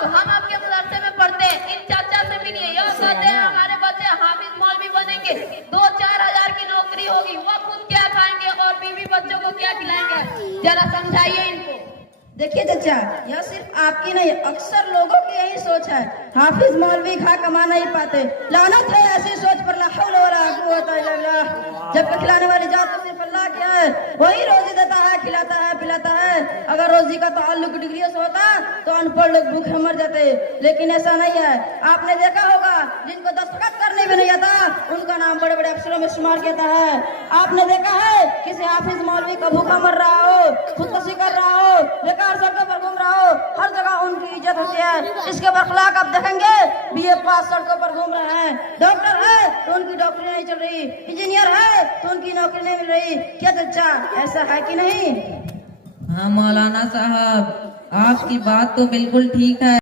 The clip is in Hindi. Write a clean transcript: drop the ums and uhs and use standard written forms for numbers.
साहब हम आपके मदरसे में पढ़ते हैं, इन चाचा से मिलिए, यह कहते हैं हमारे बच्चे हाफिज मौलवी बनेंगे, 2-4 हजार की नौकरी होगी, वो खुद क्या खाएंगे और बीवी बच्चों को क्या खिलाएंगे? जरा समझाइए इनको। देखिए चाचा, यह सिर्फ आपकी नहीं, अक्सर लोगों की यही सोच है। हाफिज मौलवी खा कमा नहीं पाते। लानत है ऐसी सोच पर। ला हौल वला कुव्वता इल्ला बिल्लाह। जबकि खिलाने वाली जात तो सिर्फ अल्लाह की है, वही रोजी देता है, खिलाता है, पिलाता है। अगर रोजी का ताल्लुक डिग्रियों से होता तो अनपढ़ लोग भूखे मर जाते, लेकिन ऐसा नहीं है। आपने देखा होगा जिनको दस्तखत करने भी नहीं आता उनका नाम बड़े बड़े अफसरों में शुमार किया है। आपने देखा है किसी हाफिज मौलवी का भूखा मर रहा हो, खुदकुशी कर रहा हो, बेकार सड़कों पर घूम रहा हो, हर जगह उनकी इज्जत होती है। इसके बरखलाफ आप देखेंगे बीए पास सड़कों पर घूम रहे हैं। डॉक्टर है तो उनकी डॉक्टरी नहीं चल रही, इंजीनियर है तो उनकी नौकरी नहीं मिल रही। क्या चचा ऐसा है कि नहीं? हाँ मौलाना साहब, आपकी बात तो बिल्कुल ठीक है।